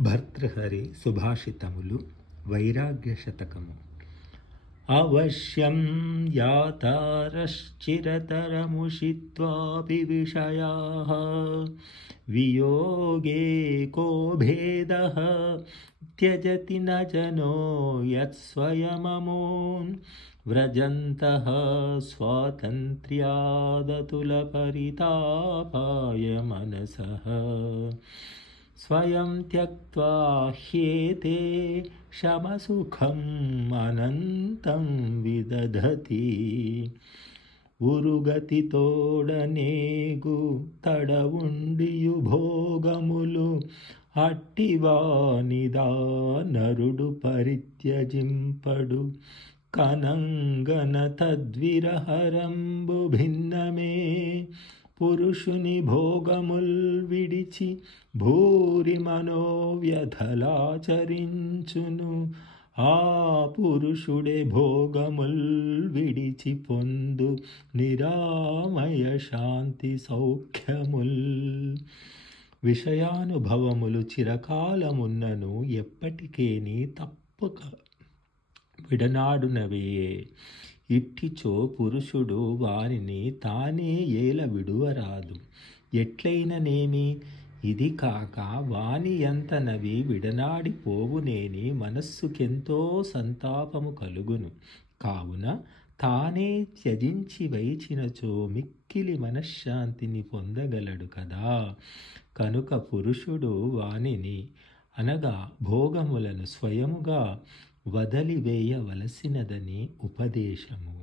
భర్తృహరి సుభాషితములు వైరాగ్య శతకము. అవశ్యం యాతారశ్చిరతరముషిత్వాపి విషయాః వియోగే కో భేదః త్యజతి న జనో యత్స్వయమమూన్ వ్రజంతః స్వాతంత్ర్యాదతుల పరితాపాయ మనసః స్వయం త్యక్త్వా హ్యేతే శమసుఖం అనంతం విదధతి ఉరుగతి తోడనేగు తడవుండియు భోగములు అట్టివానిదా నరుడు పరిత్యజింపడు కనంగన తద్విరహరంబు భిన్నమే పురుషుని భోగముల్ విడిచి భూరి మనోవ్యధలాచరించును ఆ పురుషుడే భోగముల్ విడిచి పొందు నిరామయ శాంతి సౌఖ్యముల్. విషయానుభవములు చిరకాలమున్నను ఎప్పటికేని తప్పక విడనాడునవే. ఇట్టిచో పురుషుడు వారిని తానే ఏల విడువరాదు. ఎట్లైననేమి ఇది కాక వాని ఎంతనవి విడనాడిపోవునేని మనస్సుకెంతో సంతాపము కలుగును. కావున తానే త్యజించి వైచినచో మిక్కిలి మనశ్శాంతిని పొందగలడు కదా. కనుక పురుషుడు వానిని అనగా భోగములను స్వయముగా వదలివేయవలసినదని ఉపదేశము.